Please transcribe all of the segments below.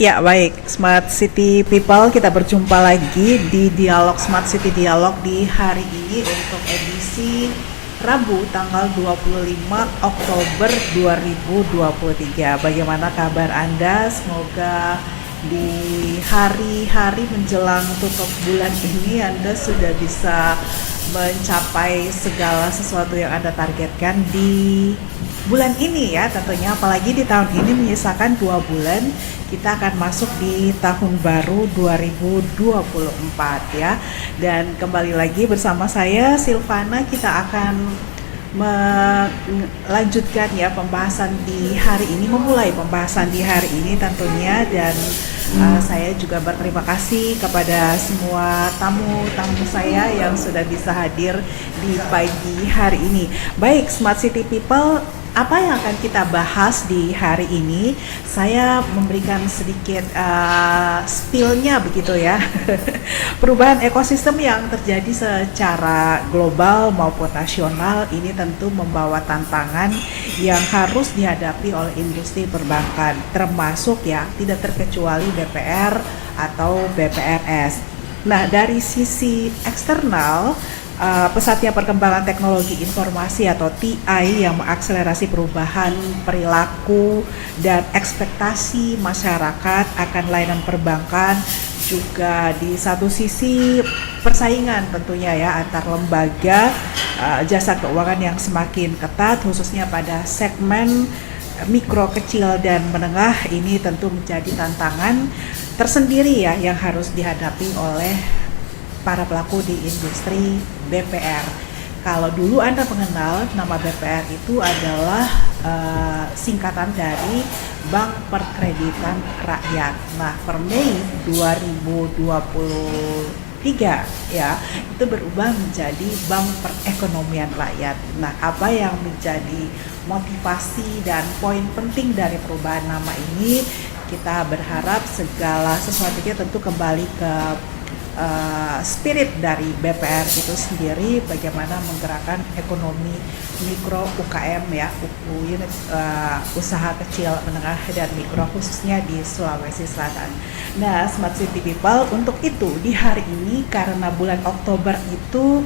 Ya, baik. Smart City People, kita berjumpa lagi di Dialog Smart City Dialog di hari ini untuk edisi Rabu tanggal 25 Oktober 2023. Bagaimana kabar Anda? Semoga di hari-hari menjelang tutup bulan ini Anda sudah bisa mencapai segala sesuatu yang Anda targetkan di bulan ini ya, tentunya apalagi di tahun ini menyisakan 2 bulan kita akan masuk di tahun baru 2024 ya. Dan kembali lagi bersama saya Silvana, kita akan melanjutkan ya pembahasan di hari ini, memulai pembahasan di hari ini tentunya. Dan saya juga berterima kasih kepada semua tamu-tamu saya yang sudah bisa hadir di pagi hari ini. Baik, Smart City People, apa yang akan kita bahas di hari ini? Saya memberikan sedikit spill-nya begitu ya. Perubahan ekosistem yang terjadi secara global maupun nasional ini tentu membawa tantangan yang harus dihadapi oleh industri perbankan, termasuk ya tidak terkecuali BPR atau BPRS. Nah, dari sisi eksternal, pesatnya perkembangan teknologi informasi atau TI yang mengakselerasi perubahan perilaku dan ekspektasi masyarakat akan layanan perbankan, juga di satu sisi persaingan tentunya ya antar lembaga jasa keuangan yang semakin ketat, khususnya pada segmen mikro, kecil, dan menengah. Ini tentu menjadi tantangan tersendiri ya yang harus dihadapi oleh para pelaku di industri BPR. Kalau dulu Anda mengenal nama BPR itu adalah singkatan dari Bank Perkreditan Rakyat. Nah, per Mei 2023 ya, itu berubah menjadi Bank Perekonomian Rakyat. Nah, apa yang menjadi motivasi dan poin penting dari perubahan nama ini? Kita berharap segala sesuatunya tentu kembali ke spirit dari BPR itu sendiri, bagaimana menggerakkan ekonomi mikro UKM ya, unit usaha kecil, menengah, dan mikro khususnya di Sulawesi Selatan. Nah, Smart City People, untuk itu di hari ini karena bulan Oktober itu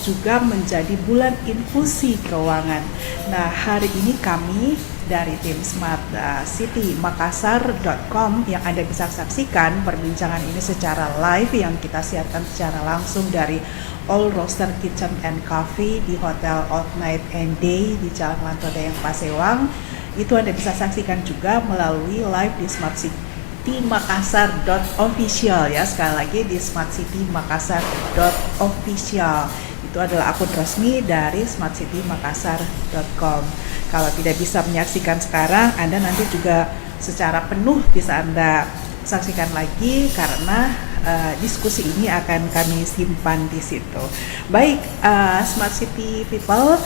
juga menjadi bulan infusi keuangan. Nah, hari ini kami dari tim Smart City Makassar.com yang Anda bisa saksikan perbincangan ini secara live yang kita siarkan secara langsung dari All Roaster Kitchen and Coffee di Hotel Old Night and Day di Jalan Lantodayang Pasewang. Itu Anda bisa saksikan juga melalui live di Smart City Makassar.official ya, sekali lagi di Smart City Makassar.official. Itu adalah akun resmi dari Smart City Makassar.com. Kalau tidak bisa menyaksikan sekarang, Anda nanti juga secara penuh bisa Anda saksikan lagi karena diskusi ini akan kami simpan di situ. Baik, Smart City People,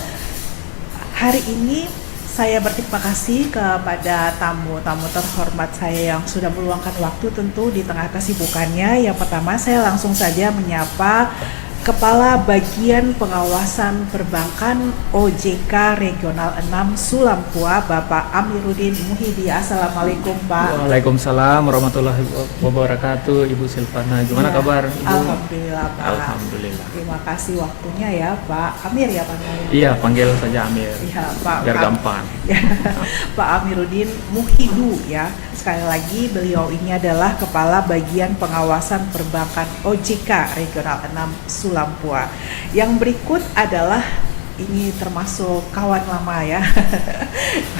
hari ini saya berterima kasih kepada tamu-tamu terhormat saya yang sudah meluangkan waktu tentu di tengah kesibukannya. Yang pertama, saya langsung saja menyapa Kepala Bagian Pengawasan Perbankan OJK Regional 6 Sulampua, Bapak Amiruddin Muhidi. Assalamualaikum Pak. Waalaikumsalam warahmatullahi wabarakatuh, Ibu Silvana. Gimana kabar, Ibu? Alhamdulillah Pak. Alhamdulillah. Terima kasih waktunya ya Pak Amir ya Pak. Iya, panggil saja Amir. Iya Pak. Biar gampang. Pak Amiruddin Muhidu ya. Sekali lagi beliau ini adalah Kepala Bagian Pengawasan Perbankan OJK Regional 6 Sulampua. Yang berikut adalah, ini termasuk kawan lama ya.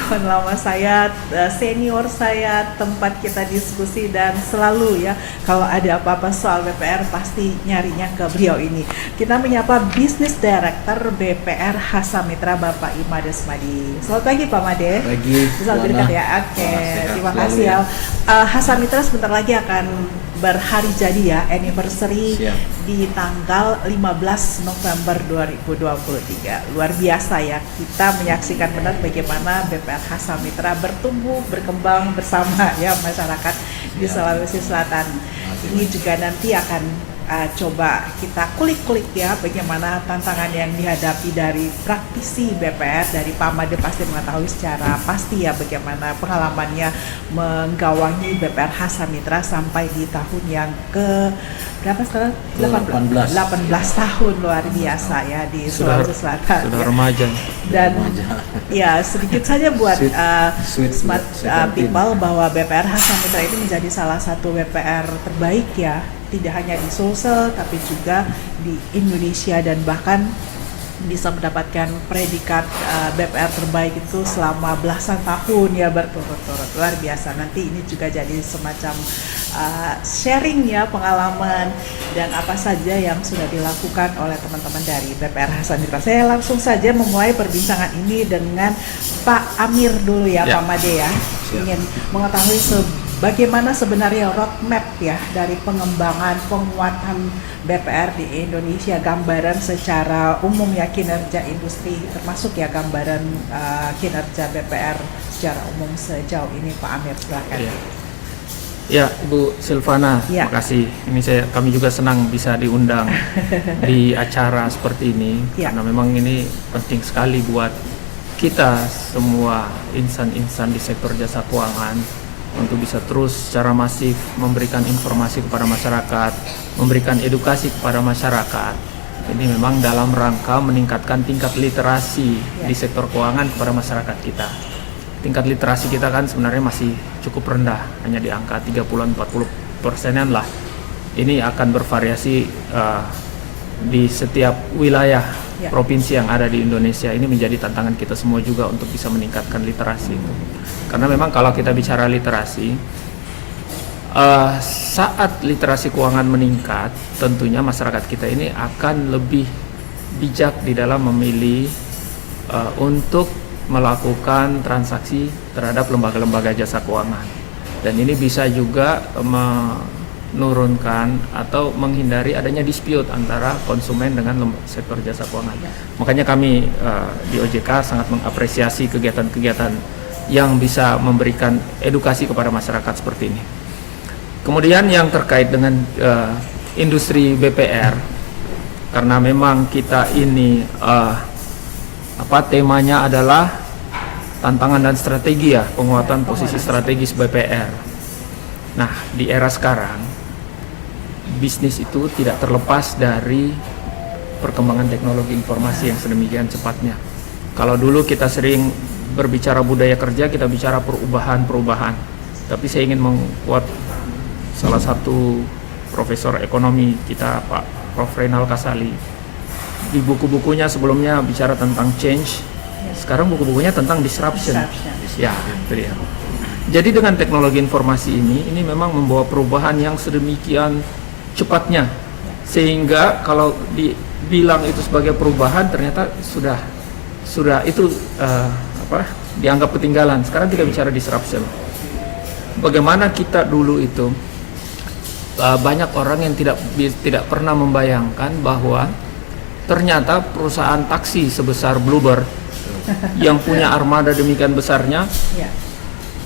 Kawan lama saya, senior saya, tempat kita diskusi dan selalu ya kalau ada apa-apa soal BPR pasti nyarinya ke beliau ini. Kita menyapa Business Director BPR Hasamitra, Bapak Imade Smadi. Selamat pagi Pak Made. Pagi. Bisa lebih dekat ya. Oke, terima kasih ya. Hasamitra sebentar lagi akan berhari jadi ya, anniversary. Siap. Di tanggal 15 November 2023. Luar biasa ya, kita menyaksikan benar bagaimana BPR Hasamitra bertumbuh, berkembang bersama ya masyarakat di Sulawesi Selatan. Ini juga nanti akan coba kita kulik-kulik ya bagaimana tantangan yang dihadapi dari praktisi BPR. Dari Pak Made pasti mengetahui secara pasti ya bagaimana pengalamannya menggawangi BPR Hasan Mitra sampai di tahun yang ke berapa sekarang? 18 tahun, luar biasa ya di Sulawesi Selatan. Sudah Ya. remaja. Dan ya sedikit saja buat Sweet smart people bahwa BPR Hasan Mitra ini menjadi salah satu BPR terbaik ya, tidak hanya di Sulsel tapi juga di Indonesia, dan bahkan bisa mendapatkan predikat BPR terbaik itu selama belasan tahun ya berturut-turut. Luar biasa. Nanti ini juga jadi semacam sharing ya pengalaman dan apa saja yang sudah dilakukan oleh teman-teman dari BPR Hasan Mitra. Saya langsung saja memulai perbincangan ini dengan Pak Amir dulu ya, Ya. Pak Made ya. Ingin mengetahui bagaimana sebenarnya roadmap ya dari pengembangan penguatan BPR di Indonesia, gambaran secara umum ya kinerja industri, termasuk ya gambaran kinerja BPR secara umum sejauh ini, Pak Amir, silakan. Ya. Ya, Ibu Silvana, Ya. makasih. Ini kami juga senang bisa diundang di acara seperti ini, Ya. karena memang ini penting sekali buat kita semua insan-insan di sektor jasa keuangan untuk bisa terus secara masif memberikan informasi kepada masyarakat, memberikan edukasi kepada masyarakat. Ini memang dalam rangka meningkatkan tingkat literasi di sektor keuangan kepada masyarakat kita. Tingkat literasi kita kan sebenarnya masih cukup rendah, hanya di angka 30-40%-an lah. Ini akan bervariasi di setiap wilayah provinsi yang ada di Indonesia. Ini menjadi tantangan kita semua juga untuk bisa meningkatkan literasi itu. Karena memang kalau kita bicara literasi, saat literasi keuangan meningkat, tentunya masyarakat kita ini akan lebih bijak di dalam memilih untuk melakukan transaksi terhadap lembaga-lembaga jasa keuangan. Dan ini bisa juga menurunkan atau menghindari adanya dispute antara konsumen dengan sektor jasa keuangan. Makanya kami di OJK sangat mengapresiasi kegiatan-kegiatan yang bisa memberikan edukasi kepada masyarakat seperti ini. Kemudian yang terkait dengan industri BPR, karena memang kita ini temanya adalah tantangan dan strategi ya, penguatan posisi strategis BPR. Nah, di era sekarang bisnis itu tidak terlepas dari perkembangan teknologi informasi yang sedemikian cepatnya. Kalau dulu kita sering berbicara budaya kerja, kita bicara perubahan. Tapi saya ingin mengkuat salah satu profesor ekonomi kita, Pak Prof. Reynal Kasali. Di buku-bukunya sebelumnya bicara tentang change, sekarang buku-bukunya tentang disruption. Ya, itu dia. Jadi dengan teknologi informasi ini memang membawa perubahan yang sedemikian cepatnya, sehingga kalau dibilang itu sebagai perubahan ternyata sudah itu dianggap ketinggalan. Sekarang kita bicara disruption. Bagaimana kita dulu itu banyak orang yang tidak pernah membayangkan bahwa ternyata perusahaan taksi sebesar Bluebird yang punya armada demikian besarnya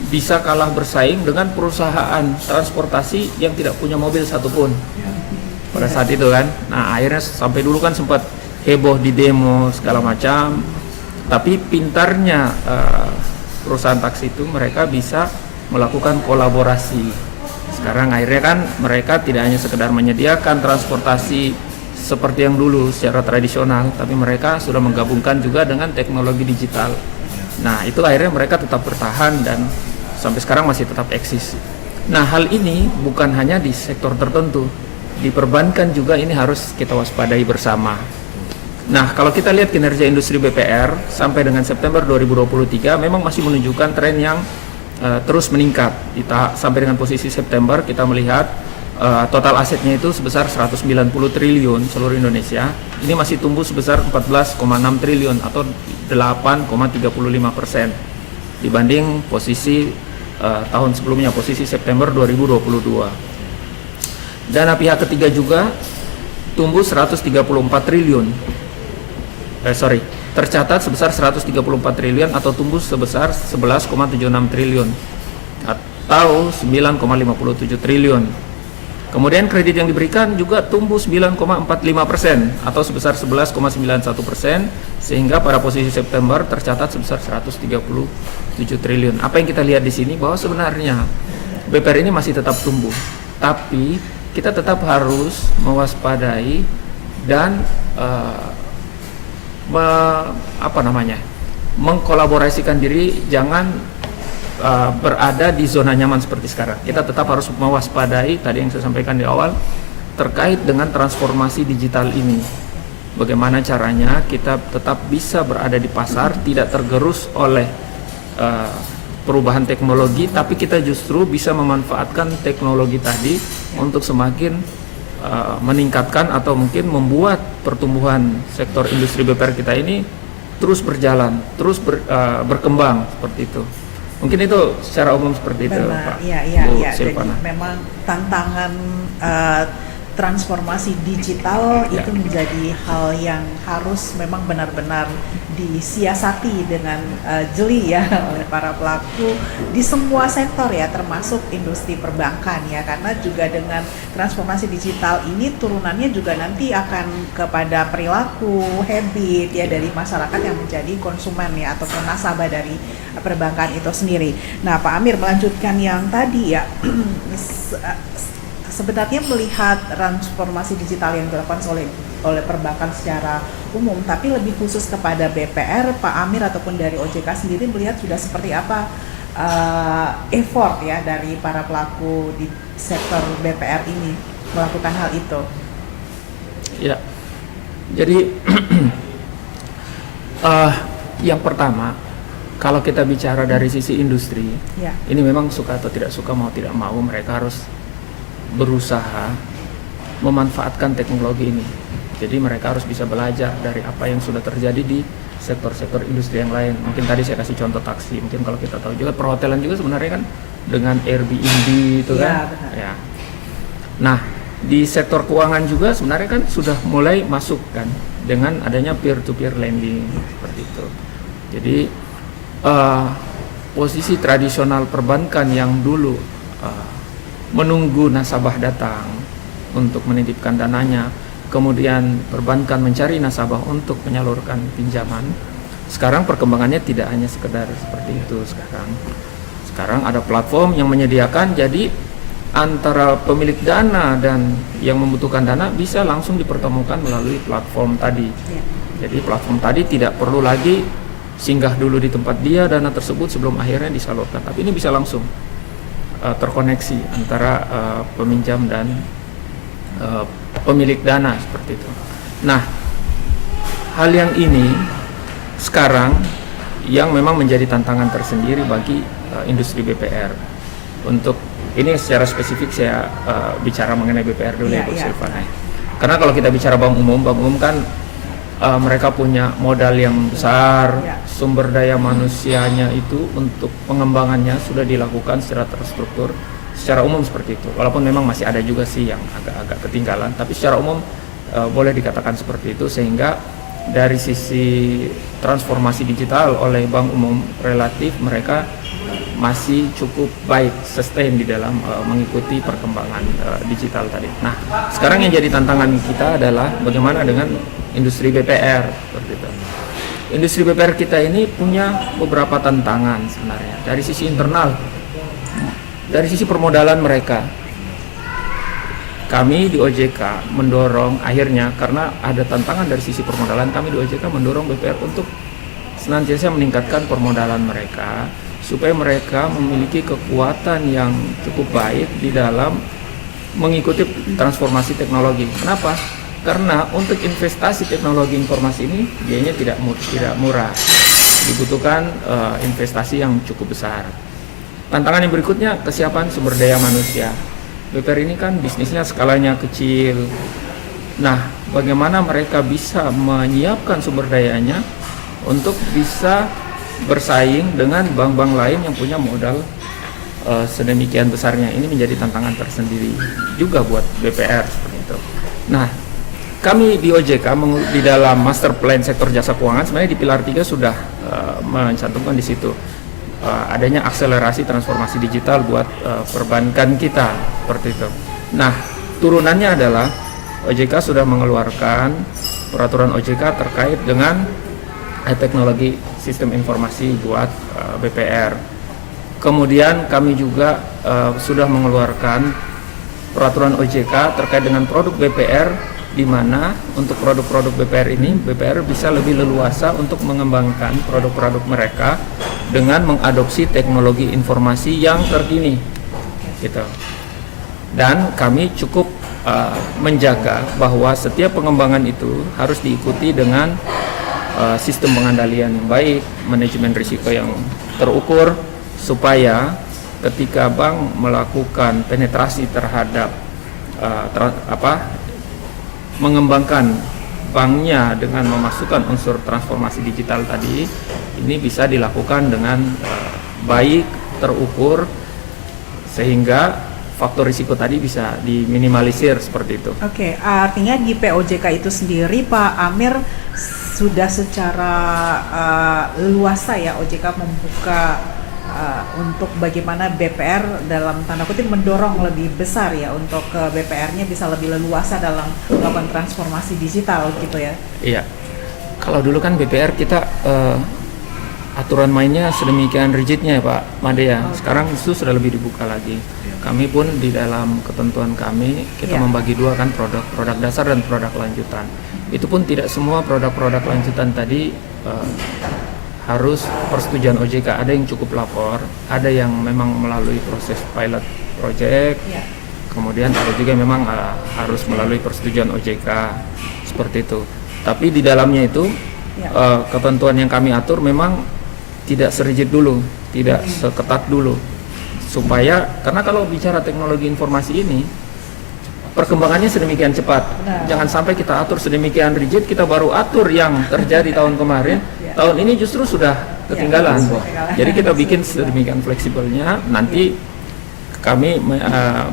bisa kalah bersaing dengan perusahaan transportasi yang tidak punya mobil satupun pada saat itu kan. Nah, akhirnya sampai dulu kan sempat heboh di demo segala macam, tapi pintarnya perusahaan taksi itu mereka bisa melakukan kolaborasi. Sekarang akhirnya kan mereka tidak hanya sekedar menyediakan transportasi seperti yang dulu secara tradisional, tapi mereka sudah menggabungkan juga dengan teknologi digital. Nah, itu akhirnya mereka tetap bertahan dan sampai sekarang masih tetap eksis. Nah, hal ini bukan hanya di sektor tertentu, di perbankan juga ini harus kita waspadai bersama. Nah, kalau kita lihat kinerja industri BPR sampai dengan September 2023 memang masih menunjukkan tren yang terus meningkat. Sampai dengan posisi September kita melihat total asetnya itu sebesar 190 triliun seluruh Indonesia. Ini masih tumbuh sebesar 14,6 triliun atau 8,35% dibanding posisi tahun sebelumnya, posisi September 2022. Dana pihak ketiga juga tumbuh 134 triliun. Tercatat sebesar 134 triliun atau tumbuh sebesar 11,76 triliun atau 9,57 triliun. Kemudian kredit yang diberikan juga tumbuh 9,45% atau sebesar 11,91%, sehingga pada posisi September tercatat sebesar 137 triliun. Apa yang kita lihat di sini bahwa sebenarnya BPR ini masih tetap tumbuh, tapi kita tetap harus mewaspadai dan mengkolaborasikan diri, jangan berada di zona nyaman seperti sekarang. Kita tetap harus mewaspadai tadi yang saya sampaikan di awal terkait dengan transformasi digital ini. Bagaimana caranya kita tetap bisa berada di pasar, tidak tergerus oleh perubahan teknologi, tapi kita justru bisa memanfaatkan teknologi tadi untuk semakin meningkatkan atau mungkin membuat pertumbuhan sektor industri BPR kita ini terus berjalan, terus berkembang seperti itu. Mungkin itu secara umum seperti itu, Pak. Bu Silvana. Jadi memang tantangan transformasi digital itu menjadi hal yang harus memang benar-benar disiasati dengan jeli ya oleh para pelaku di semua sektor ya, termasuk industri perbankan ya, karena juga dengan transformasi digital ini turunannya juga nanti akan kepada perilaku, habit ya dari masyarakat yang menjadi konsumen ya ataupun nasabah dari perbankan itu sendiri. Nah, Pak Amir melanjutkan yang tadi ya. Sebenarnya melihat transformasi digital yang dilakukan oleh perbankan secara umum, tapi lebih khusus kepada BPR, Pak Amir ataupun dari OJK sendiri melihat sudah seperti apa effort ya dari para pelaku di sektor BPR ini melakukan hal itu? Ya, jadi yang pertama, kalau kita bicara dari sisi industri, ini memang suka atau tidak suka, mau tidak mau mereka harus berusaha memanfaatkan teknologi ini. Jadi mereka harus bisa belajar dari apa yang sudah terjadi di sektor-sektor industri yang lain. Mungkin tadi saya kasih contoh taksi, mungkin kalau kita tahu juga perhotelan juga sebenarnya kan dengan Airbnb itu kan. Ya. Nah, di sektor keuangan juga sebenarnya kan sudah mulai masuk kan dengan adanya peer-to-peer lending seperti itu. Jadi posisi tradisional perbankan yang dulu menunggu nasabah datang untuk menitipkan dananya, kemudian perbankan mencari nasabah untuk menyalurkan pinjaman. Sekarang perkembangannya tidak hanya sekedar seperti itu. Sekarang ada platform yang menyediakan, jadi antara pemilik dana dan yang membutuhkan dana bisa langsung dipertemukan melalui platform tadi. Jadi platform tadi tidak perlu lagi singgah dulu di tempat dia dana tersebut sebelum akhirnya disalurkan, tapi ini bisa langsung terkoneksi antara peminjam dan pemilik dana seperti itu. Nah, hal yang ini sekarang yang memang menjadi tantangan tersendiri bagi industri BPR. Untuk ini secara spesifik saya bicara mengenai BPR dulu ya, Bu Silvana. Karena kalau kita bicara bank umum kan mereka punya modal yang besar, sumber daya manusianya itu untuk pengembangannya sudah dilakukan secara terstruktur, secara umum seperti itu. Walaupun memang masih ada juga sih yang agak ketinggalan, tapi secara umum boleh dikatakan seperti itu, sehingga dari sisi transformasi digital oleh bank umum relatif mereka masih cukup baik, sustain di dalam mengikuti perkembangan digital tadi. Nah, sekarang yang jadi tantangan kita adalah bagaimana dengan industri BPR seperti itu. Industri BPR kita ini punya beberapa tantangan sebenarnya dari sisi internal, dari sisi permodalan mereka. Kami di OJK mendorong akhirnya, karena ada tantangan dari sisi permodalan, kami di OJK mendorong BPR untuk senantiasa meningkatkan permodalan mereka supaya mereka memiliki kekuatan yang cukup baik di dalam mengikuti transformasi teknologi. Kenapa? Karena untuk investasi teknologi informasi ini biayanya tidak murah, dibutuhkan investasi yang cukup besar. Tantangan yang berikutnya, kesiapan sumber daya manusia. BPR ini kan bisnisnya skalanya kecil. Nah, bagaimana mereka bisa menyiapkan sumber dayanya untuk bisa bersaing dengan bank-bank lain yang punya modal sedemikian besarnya. Ini menjadi tantangan tersendiri juga buat BPR seperti itu. Nah, kami di OJK di dalam master plan sektor jasa keuangan sebenarnya di pilar 3 sudah mencantumkan di situ adanya akselerasi transformasi digital buat perbankan kita seperti itu. Nah, turunannya adalah OJK sudah mengeluarkan peraturan OJK terkait dengan teknologi sistem informasi buat BPR. Kemudian kami juga sudah mengeluarkan peraturan OJK terkait dengan produk BPR, di mana untuk produk-produk BPR ini BPR bisa lebih leluasa untuk mengembangkan produk-produk mereka dengan mengadopsi teknologi informasi yang terkini gitu. Dan kami cukup menjaga bahwa setiap pengembangan itu harus diikuti dengan sistem pengendalian yang baik, manajemen risiko yang terukur, supaya ketika bank melakukan penetrasi terhadap mengembangkan banknya dengan memasukkan unsur transformasi digital tadi, ini bisa dilakukan dengan baik, terukur, sehingga faktor risiko tadi bisa diminimalisir seperti itu. Oke, artinya di POJK itu sendiri Pak Amir sudah secara luasa ya OJK membuka untuk bagaimana BPR dalam tanda kutip mendorong lebih besar ya untuk BPR-nya bisa lebih leluasa dalam melakukan transformasi digital gitu ya. Iya. Kalau dulu kan BPR kita aturan mainnya sedemikian rigidnya ya Pak Made ya. Sekarang itu sudah lebih dibuka lagi. Kami pun di dalam ketentuan kami kita membagi dua kan produk dasar dan produk lanjutan. Itu pun tidak semua produk-produk lanjutan tadi harus persetujuan OJK. Ada yang cukup lapor, ada yang memang melalui proses pilot project, kemudian ada juga memang harus melalui persetujuan OJK seperti itu. Tapi di dalamnya itu ketentuan yang kami atur memang tidak serigid dulu, tidak seketat dulu, supaya karena kalau bicara teknologi informasi ini perkembangannya sedemikian cepat. Jangan sampai kita atur sedemikian rigid, kita baru atur yang terjadi tahun kemarin, tahun ini justru sudah ketinggalan. Jadi kita bikin sedemikian fleksibelnya. Nanti kami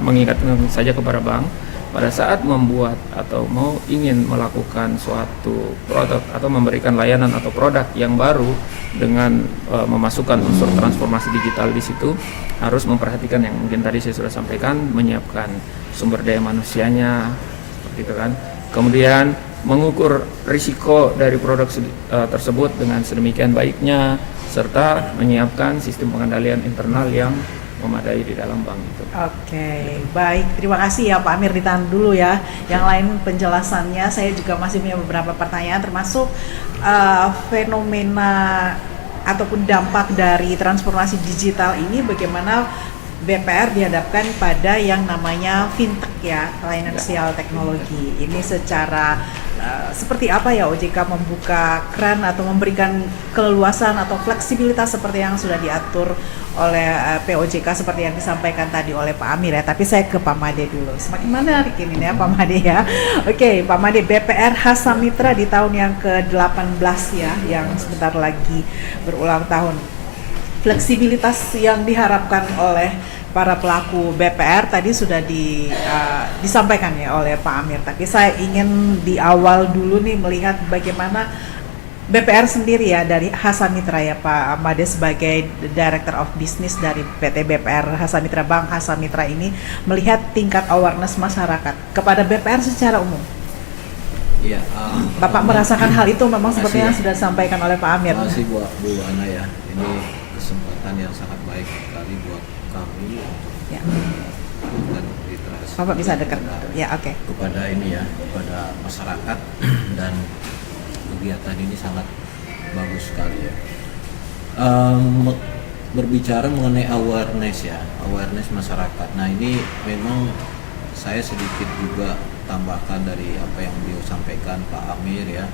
mengingatkan saja kepada bank, pada saat membuat atau ingin melakukan suatu produk atau memberikan layanan atau produk yang baru dengan memasukkan unsur transformasi digital di situ, harus memperhatikan yang mungkin tadi saya sudah sampaikan, menyiapkan sumber daya manusianya, seperti itu kan. Kemudian mengukur risiko dari produk tersebut dengan sedemikian baiknya, serta menyiapkan sistem pengendalian internal yang memadai di dalam bank itu. Oke, baik. Terima kasih ya Pak Amir, ditahan dulu ya. Yang lain penjelasannya, saya juga masih punya beberapa pertanyaan, termasuk fenomena ataupun dampak dari transformasi digital ini, bagaimana BPR dihadapkan pada yang namanya fintech ya, financial technology. Ini secara seperti apa ya OJK membuka keran atau memberikan keleluasan atau fleksibilitas seperti yang sudah diatur oleh POJK seperti yang disampaikan tadi oleh Pak Amir ya. Tapi saya ke Pak Made dulu. Semakin menarik ini ya Pak Made ya. Oke, Pak Made, BPR Hasa Mitra di tahun yang ke-18 ya, yang sebentar lagi berulang tahun. Fleksibilitas yang diharapkan oleh para pelaku BPR tadi sudah disampaikan ya oleh Pak Amir. Tapi saya ingin di awal dulu nih melihat bagaimana BPR sendiri ya, dari Hasa Mitra ya Pak Made sebagai Director of Business dari PT BPR Hasa Mitra, Bank Hasa Mitra ini melihat tingkat awareness masyarakat kepada BPR secara umum. Iya, Bapak merasakan hal itu memang seperti yang sudah disampaikan oleh Pak Amir. Terima kasih Bu Ana ya. Ini kesempatan yang sangat baik sekali buat kami dan literasi. Bapak bisa dekat. Ya, oke. Kepada ini ya, kepada masyarakat dan kegiatan ini sangat bagus sekali ya. Berbicara mengenai awareness ya, awareness masyarakat. Nah ini memang saya sedikit juga tambahkan dari apa yang beliau sampaikan Pak Amir ya.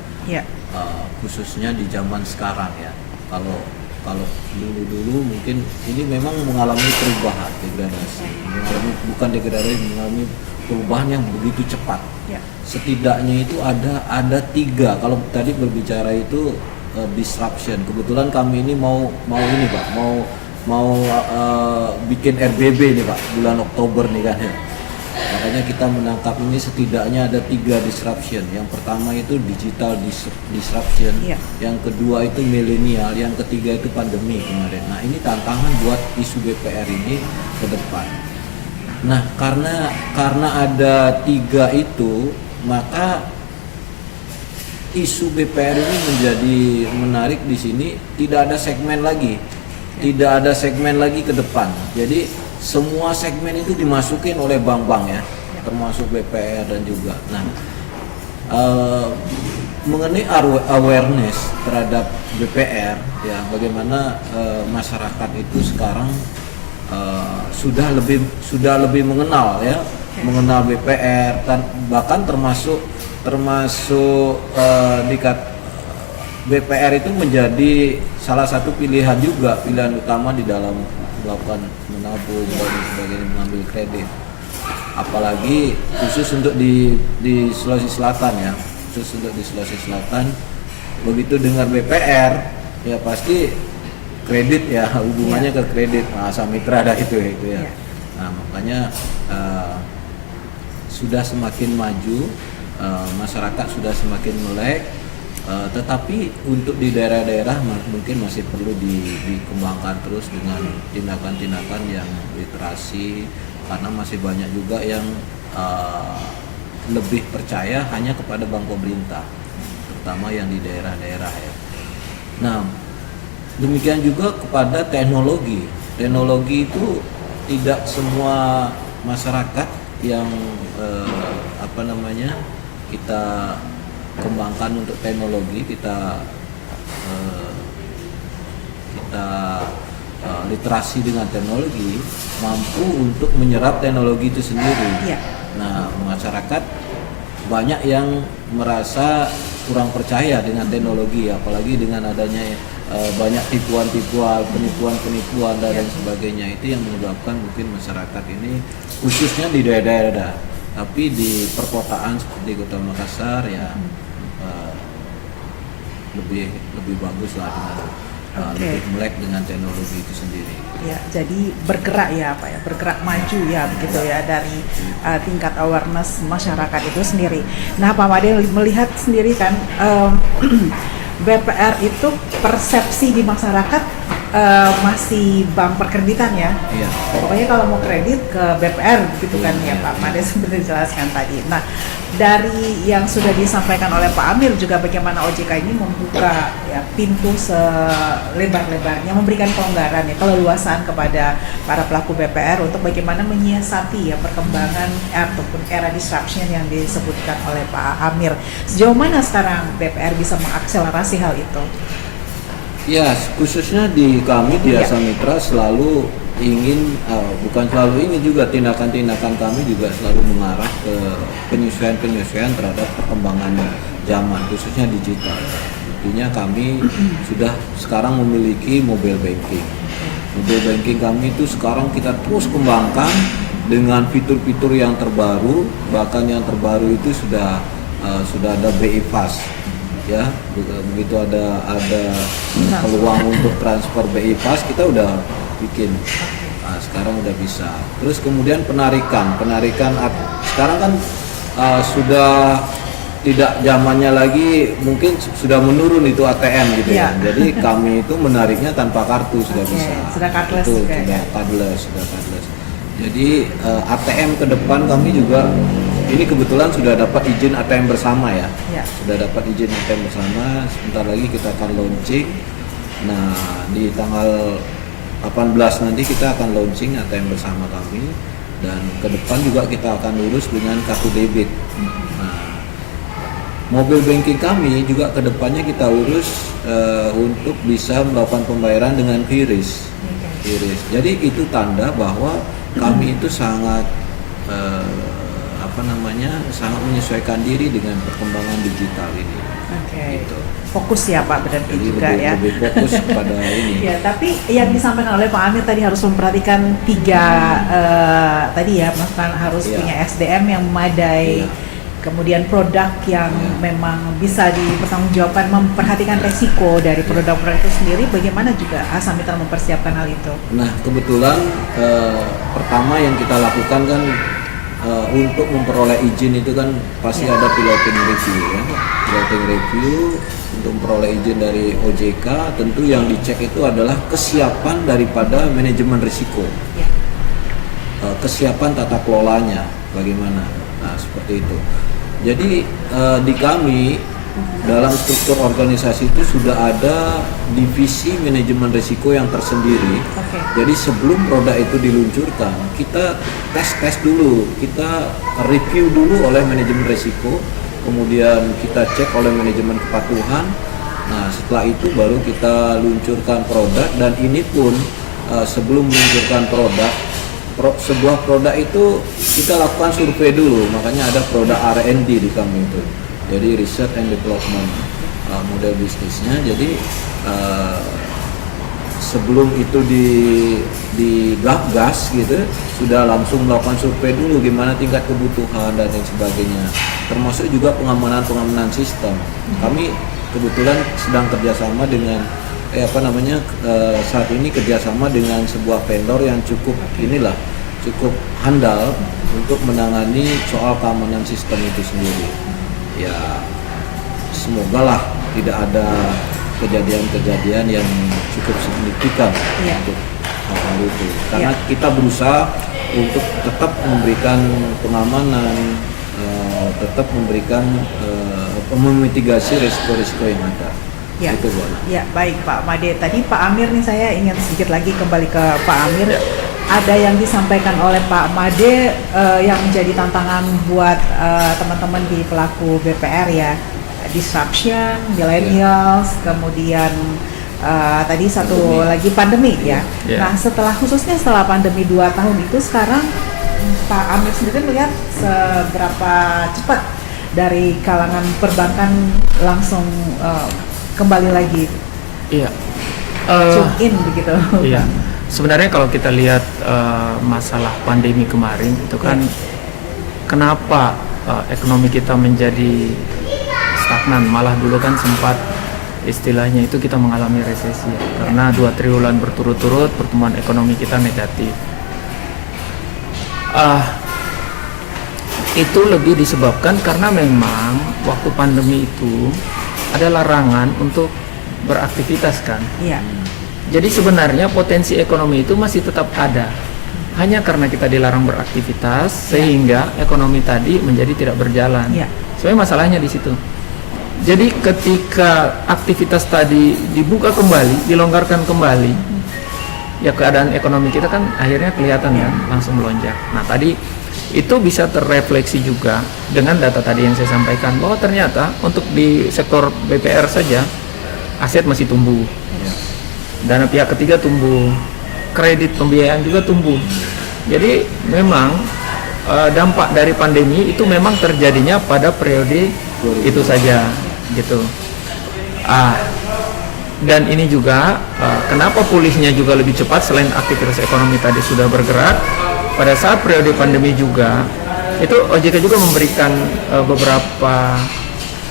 Khususnya di zaman sekarang ya. Kalau dulu mungkin ini memang mengalami perubahan, degradasi, bukan degradasi, mengalami perubahan yang begitu cepat. Setidaknya itu ada 3. Kalau tadi berbicara itu disruption. Kebetulan kami ini mau ini Pak, mau bikin RBB nih Pak, bulan Oktober nih kan ya. Makanya kita menangkap ini setidaknya ada 3 disruption. Yang pertama itu digital disruption, yang kedua itu milenial, yang ketiga itu pandemi kemarin. Nah ini tantangan buat isu BPR ini ke depan. Nah, karena ada 3 itu, maka isu BPR ini menjadi menarik di sini. Tidak ada segmen lagi, tidak ada segmen lagi ke depan. Jadi semua segmen itu dimasukin oleh bank-bank ya, termasuk BPR dan juga. Nah, mengenai awareness terhadap BPR ya, bagaimana masyarakat itu sekarang sudah lebih mengenal ya, mengenal BPR, bahkan termasuk BPR itu menjadi salah satu pilihan utama di dalam melakukan menabung dan sebagainya, mengambil kredit. Apalagi khusus untuk di Sulawesi Selatan ya, khusus untuk di Sulawesi Selatan, begitu dengar BPR ya pasti kredit ya, hubungannya ke kredit. Nah, Samitra ada itu ya. Nah, makanya sudah semakin maju, masyarakat sudah semakin melek, tetapi untuk di daerah-daerah mungkin masih perlu dikembangkan terus dengan tindakan-tindakan yang literasi, karena masih banyak juga yang lebih percaya hanya kepada bank pemerintah, terutama yang di daerah-daerah ya. Nah, demikian juga kepada teknologi. Teknologi itu tidak semua masyarakat yang kita kembangkan untuk teknologi, kita literasi dengan teknologi, mampu untuk menyerap teknologi itu sendiri. Nah, masyarakat banyak yang merasa kurang percaya dengan teknologi, apalagi dengan adanya banyak penipuan dan lain sebagainya. Itu yang menyebabkan mungkin masyarakat ini, khususnya di daerah-daerah, tapi di perkotaan seperti Kota Makassar ya lebih bagus lah dengan lebih melek dengan teknologi itu sendiri. Ya, jadi bergerak ya Pak ya, bergerak maju ya begitu ya dari tingkat awareness masyarakat itu sendiri. Nah, Pak Made melihat sendiri kan BPR itu persepsi di masyarakat masih bank perkreditan ya. Iya. Pokoknya kalau mau kredit ke BPR gitu kan ya Pak Made seperti dijelaskan tadi. Nah, dari yang sudah disampaikan oleh Pak Amir juga bagaimana OJK ini membuka ya pintu selebar-lebarnya, memberikan kelonggaran ya, keleluasan kepada para pelaku BPR untuk bagaimana menyiasati ya perkembangan ataupun era disruption yang disebutkan oleh Pak Amir. Sejauh mana sekarang BPR bisa mengakselerasi hal itu? Ya, khususnya di kami di Samitra selalu ingin, bukan selalu ingin juga, tindakan-tindakan kami juga selalu mengarah ke penyesuaian terhadap perkembangan zaman, khususnya digital. Artinya kami sudah sekarang memiliki mobile banking. Mobile banking kami itu sekarang kita terus kembangkan dengan fitur-fitur yang terbaru, bahkan yang terbaru itu sudah ada BI Fast. Ya, begitu ada peluang untuk transfer BI Fast, kita udah bikin. Nah, sekarang udah bisa. Terus kemudian penarikan sekarang kan sudah tidak zamannya lagi, mungkin sudah menurun itu ATM gitu ya. Jadi kami itu menariknya tanpa kartu sudah bisa. Sudah cardless itu, juga. Sudah cardless. Jadi ATM ke depan kami juga ini kebetulan sudah dapat izin ATM bersama ya. Sudah dapat izin ATM bersama, sebentar lagi kita akan launching. Nah, di tanggal 18 nanti kita akan launching ATM bersama kami, dan ke depan juga kita akan urus dengan kartu debit. Nah, mobile banking kami juga ke depannya kita urus untuk bisa melakukan pembayaran dengan QRIS. Jadi itu tanda bahwa kami itu sangat sangat menyesuaikan diri dengan perkembangan digital ini. Gitu. Fokus ya Pak, berarti jadi juga lebih fokus kepada ini. Ya, tapi yang disampaikan oleh Pak Amir tadi harus memperhatikan 3 tadi ya, Mas, harus punya SDM yang memadai. Kemudian produk yang memang bisa dipertanggungjawabkan, memperhatikan resiko dari produk-produk itu sendiri. Bagaimana juga Samitra mempersiapkan hal itu? Nah, kebetulan pertama yang kita lakukan kan untuk memperoleh izin itu kan pasti ada piloting review ya. Piloting review untuk memperoleh izin dari OJK, tentu yang dicek itu adalah kesiapan daripada manajemen risiko. kesiapan tata kelolanya bagaimana. Nah, seperti itu. Jadi di kami dalam struktur organisasi itu sudah ada divisi manajemen risiko yang tersendiri. Jadi sebelum produk itu diluncurkan, kita tes dulu, kita review dulu oleh manajemen risiko, kemudian kita cek oleh manajemen kepatuhan. Nah, setelah itu baru kita luncurkan produk, dan ini pun sebelum meluncurkan produk, sebuah produk itu kita lakukan survei dulu, makanya ada produk R&D di kami itu. Jadi research and development model bisnisnya. Jadi sebelum itu digagas gitu, sudah langsung melakukan survei dulu gimana tingkat kebutuhan dan lain sebagainya. Termasuk juga pengamanan sistem. Kami kebetulan sedang kerjasama dengan saat ini kerjasama dengan sebuah vendor yang cukup handal untuk menangani soal keamanan sistem itu sendiri. Ya, semoga lah tidak ada kejadian-kejadian yang cukup signifikan untuk hal itu. Karena kita berusaha untuk tetap memberikan pengamanan, tetap memberikan memitigasi risiko-risiko yang ada. Ya, itu, ya, baik Pak Made. Tadi Pak Amir nih, saya ingin sedikit lagi kembali ke Pak Amir. Ada yang disampaikan oleh Pak Made yang menjadi tantangan buat teman-teman di pelaku BPR ya, disruption, millennials, kemudian tadi satu lagi pandemi ya. Nah, khususnya setelah pandemi 2 tahun itu, sekarang Pak Amir sendiri melihat seberapa cepat dari kalangan perbankan langsung kembali lagi tune in begitu. Iya. Sebenarnya kalau kita lihat masalah pandemi kemarin itu kan kenapa ekonomi kita menjadi stagnan, malah dulu kan sempat istilahnya itu kita mengalami resesi ya, karena 2 triwulan berturut-turut pertumbuhan ekonomi kita negatif. Itu lebih disebabkan karena memang waktu pandemi itu ada larangan untuk beraktivitas kan. Iya. Jadi sebenarnya potensi ekonomi itu masih tetap ada, hanya karena kita dilarang beraktivitas sehingga ekonomi tadi menjadi tidak berjalan. Sebenarnya masalahnya di situ. Jadi ketika aktivitas tadi dibuka kembali, dilonggarkan kembali, ya keadaan ekonomi kita kan akhirnya kelihatan kan langsung melonjak. Nah, tadi itu bisa terrefleksi juga dengan data tadi yang saya sampaikan, bahwa ternyata untuk di sektor BPR saja aset masih tumbuh. Dana pihak ketiga tumbuh, kredit pembiayaan juga tumbuh. Jadi memang dampak dari pandemi itu memang terjadinya pada periode itu saja gitu. Dan ini juga kenapa pulihnya juga lebih cepat selain aktivitas ekonomi tadi sudah bergerak. Pada saat periode pandemi juga itu OJK juga memberikan beberapa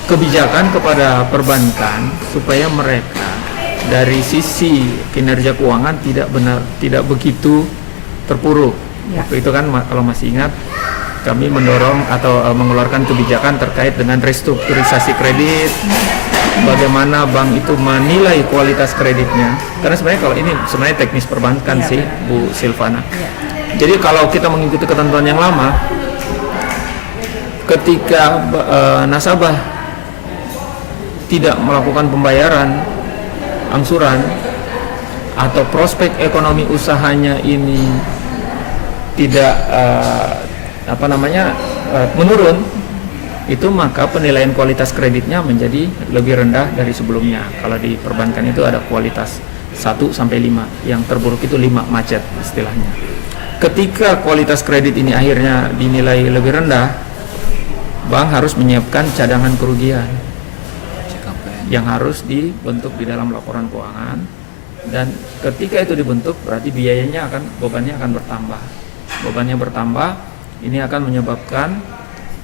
kebijakan kepada perbankan supaya mereka dari sisi kinerja keuangan tidak begitu terpuruk. Waktu itu kan kalau masih ingat, kami mendorong atau mengeluarkan kebijakan terkait dengan restrukturisasi kredit, bagaimana bank itu menilai kualitas kreditnya. Karena sebenarnya kalau ini sebenarnya teknis perbankan sih, Bu Silvana. Jadi kalau kita mengikuti ketentuan yang lama, ketika nasabah tidak melakukan pembayaran angsuran atau prospek ekonomi usahanya ini tidak menurun, itu maka penilaian kualitas kreditnya menjadi lebih rendah dari sebelumnya. Kalau di perbankan itu ada kualitas 1 sampai 5, yang terburuk itu 5 macet istilahnya. Ketika kualitas kredit ini akhirnya dinilai lebih rendah, bank harus menyiapkan cadangan kerugian yang harus dibentuk di dalam laporan keuangan, dan ketika itu dibentuk berarti bebannya akan bertambah. Ini akan menyebabkan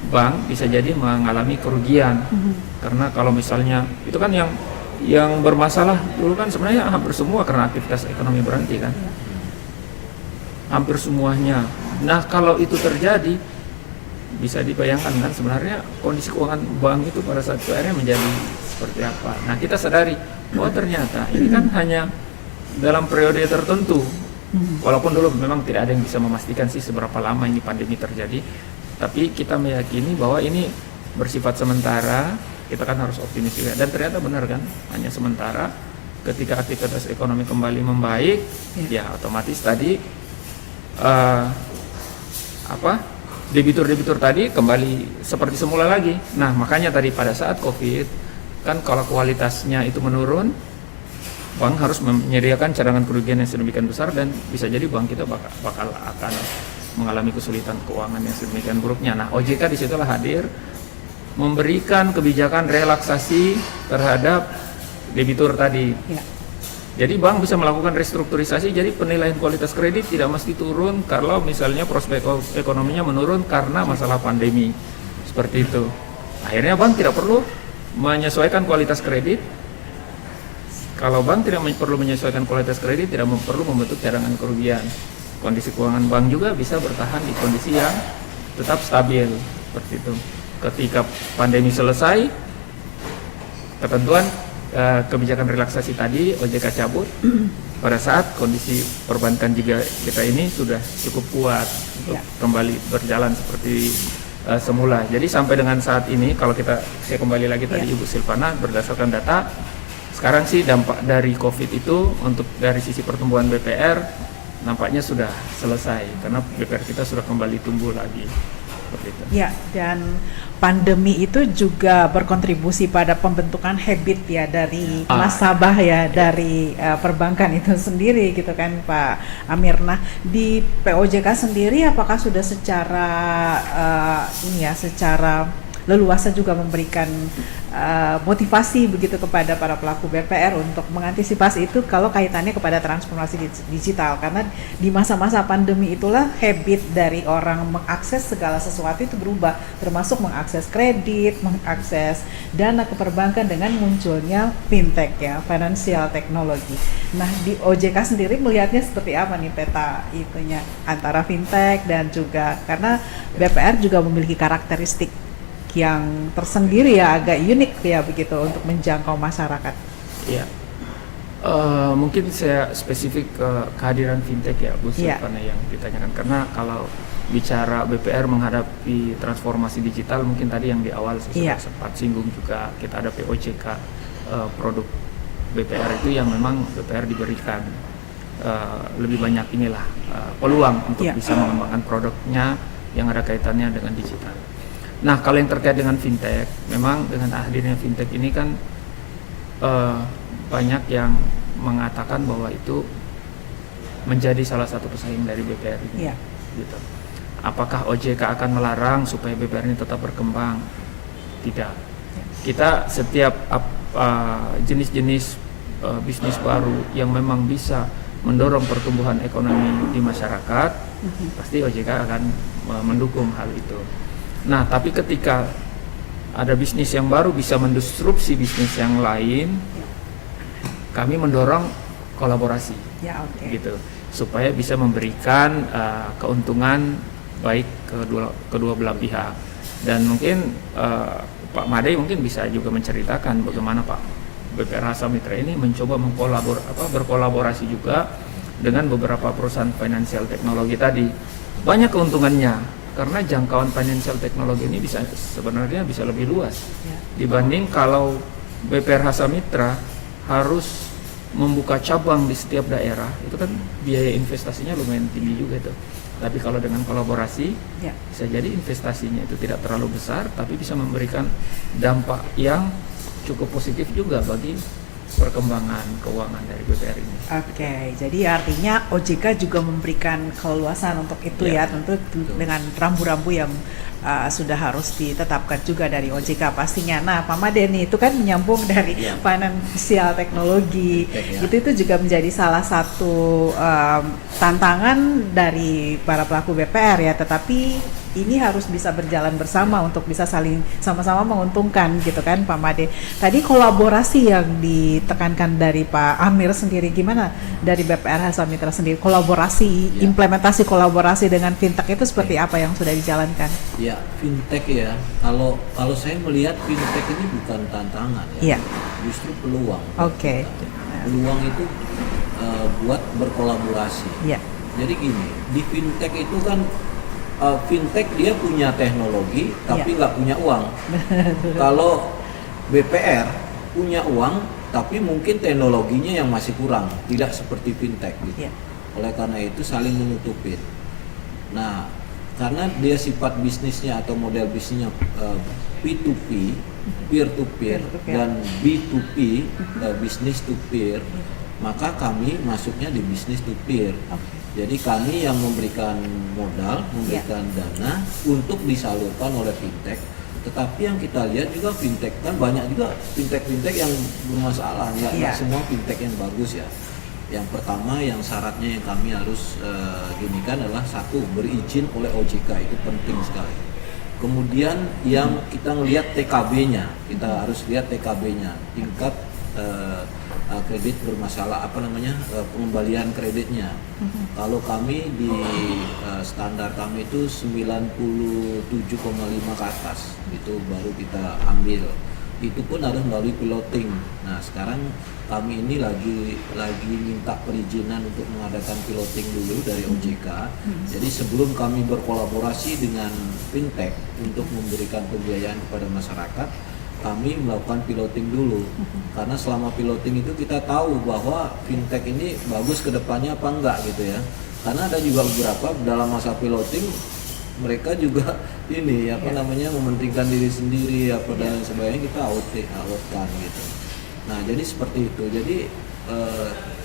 bank bisa jadi mengalami kerugian. Karena kalau misalnya itu kan yang bermasalah dulu kan sebenarnya hampir semua karena aktivitas ekonomi berhenti kan, hampir semuanya. Nah, kalau itu terjadi, bisa dibayangkan kan sebenarnya kondisi keuangan bank itu pada saat itu akhirnya menjadi seperti apa. Nah, kita sadari bahwa ternyata ini kan hanya dalam periode tertentu Walaupun dulu memang tidak ada yang bisa memastikan sih seberapa lama ini pandemi terjadi, tapi kita meyakini bahwa ini bersifat sementara. Kita kan harus optimis juga, dan ternyata benar kan, hanya sementara. Ketika aktivitas ekonomi kembali membaik, ya otomatis tadi debitur tadi kembali seperti semula lagi. Nah, makanya tadi pada saat COVID kan kalau kualitasnya itu menurun, bank harus menyediakan cadangan kerugian yang sedemikian besar, dan bisa jadi bank kita bakal akan mengalami kesulitan keuangan yang sedemikian buruknya. Nah, OJK disitulah hadir memberikan kebijakan relaksasi terhadap debitur tadi. Ya. Jadi bank bisa melakukan restrukturisasi, jadi penilaian kualitas kredit tidak mesti turun kalau misalnya prospek ekonominya menurun karena masalah pandemi. Seperti itu. Akhirnya bank tidak perlu menyesuaikan kualitas kredit. Kalau bank tidak perlu menyesuaikan kualitas kredit, tidak perlu membentuk cadangan kerugian. Kondisi keuangan bank juga bisa bertahan di kondisi yang tetap stabil, seperti itu. Ketika pandemi selesai, ketentuan kebijakan relaksasi tadi OJK cabut pada saat kondisi perbankan juga kita ini sudah cukup kuat untuk kembali berjalan seperti semula. Jadi sampai dengan saat ini, kalau saya kembali lagi tadi Ibu Silvana, berdasarkan data sekarang sih dampak dari COVID itu untuk dari sisi pertumbuhan BPR nampaknya sudah selesai karena BPR kita sudah kembali tumbuh lagi. Seperti itu. Ya, dan pandemi itu juga berkontribusi pada pembentukan habit ya dari nasabah ya, dari perbankan itu sendiri gitu kan Pak Amir. Nah, di POJK sendiri apakah sudah secara secara leluasa juga memberikan motivasi begitu kepada para pelaku BPR untuk mengantisipasi itu kalau kaitannya kepada transformasi digital, karena di masa-masa pandemi itulah habit dari orang mengakses segala sesuatu itu berubah, termasuk mengakses kredit, mengakses dana ke perbankan dengan munculnya fintech ya, financial technology. Nah, di OJK sendiri melihatnya seperti apa nih peta itunya antara fintech dan juga karena BPR juga memiliki karakteristik yang tersendiri ya, agak unik ya begitu untuk menjangkau masyarakat. Iya, mungkin saya spesifik ke kehadiran fintech ya Bu Silvana yang ditanyakan, karena kalau bicara BPR menghadapi transformasi digital, mungkin tadi yang di awal saya sempat singgung juga, kita ada POJK produk BPR itu yang memang BPR diberikan lebih banyak peluang untuk bisa mengembangkan produknya yang ada kaitannya dengan digital. Nah, kalau yang terkait dengan fintech, memang dengan hadirnya fintech ini kan banyak yang mengatakan bahwa itu menjadi salah satu pesaing dari BPR ini. Gitu. Apakah OJK akan melarang supaya BPR ini tetap berkembang? Tidak. Kita setiap jenis-jenis bisnis baru yang memang bisa mendorong pertumbuhan ekonomi di masyarakat, pasti OJK akan mendukung hal itu. Nah, tapi ketika ada bisnis yang baru bisa mendisrupsi bisnis yang lain, kami mendorong kolaborasi, gitu, supaya bisa memberikan keuntungan baik kedua belah pihak. Dan mungkin Pak Made mungkin bisa juga menceritakan bagaimana Pak BPR Hasa Mitra ini mencoba berkolaborasi juga dengan beberapa perusahaan financial teknologi tadi. Banyak keuntungannya. Karena jangkauan financial teknologi ini sebenarnya bisa lebih luas dibanding kalau BPR Hasa Mitra harus membuka cabang di setiap daerah, itu kan biaya investasinya lumayan tinggi juga itu. Tapi kalau dengan kolaborasi bisa jadi investasinya itu tidak terlalu besar, tapi bisa memberikan dampak yang cukup positif juga bagi perkembangan keuangan dari BPR ini. Oke, jadi artinya OJK juga memberikan keleluasan untuk itu tentu dengan rambu-rambu yang sudah harus ditetapkan juga dari OJK pastinya. Nah, Pak Made nih itu kan menyambung dari financial teknologi, itu juga menjadi salah satu tantangan dari para pelaku BPR ya, tetapi ini harus bisa berjalan bersama untuk bisa saling sama-sama menguntungkan gitu kan Pak Made. Tadi kolaborasi yang ditekankan dari Pak Amir sendiri, gimana dari BPR Hasa Mitra sendiri kolaborasi, implementasi kolaborasi dengan fintech itu seperti apa yang sudah dijalankan? Ya, fintech ya, kalau saya melihat fintech ini bukan tantangan ya, justru peluang. Oke. peluang itu buat berkolaborasi. Yeah. Jadi gini, di fintech itu kan fintech dia punya teknologi tapi nggak punya uang. Kalau BPR punya uang tapi mungkin teknologinya yang masih kurang, tidak seperti fintech gitu. Oleh karena itu saling menutupin. Nah, karena dia sifat bisnisnya atau model bisnisnya P2P, peer to peer, dan B2P, business to peer, maka kami masuknya di business to peer. Jadi kami yang memberikan modal, memberikan dana untuk disalurkan oleh fintech. Tetapi yang kita lihat juga fintech kan banyak juga fintech yang bermasalah, nggak semua fintech yang bagus ya. Yang pertama yang syaratnya yang kami harus ginikan adalah satu, berizin oleh OJK, itu penting sekali. Kemudian yang kita ngelihat TKB-nya, kita harus lihat TKB-nya, tingkat kredit bermasalah pengembalian kreditnya. Kalau kami di standar kami itu 97,5 ke atas, itu baru kita ambil. Itu pun harus melalui piloting. Nah, sekarang kami ini lagi minta perizinan untuk mengadakan piloting dulu dari OJK. Jadi sebelum kami berkolaborasi dengan fintech untuk memberikan pembiayaan kepada masyarakat, kami melakukan piloting dulu. Karena selama piloting itu kita tahu bahwa fintech ini bagus ke depannya apa enggak gitu ya. Karena ada juga beberapa dalam masa piloting mereka juga mementingkan diri sendiri dan sebagainya, kita outkan gitu. Nah, jadi seperti itu. Jadi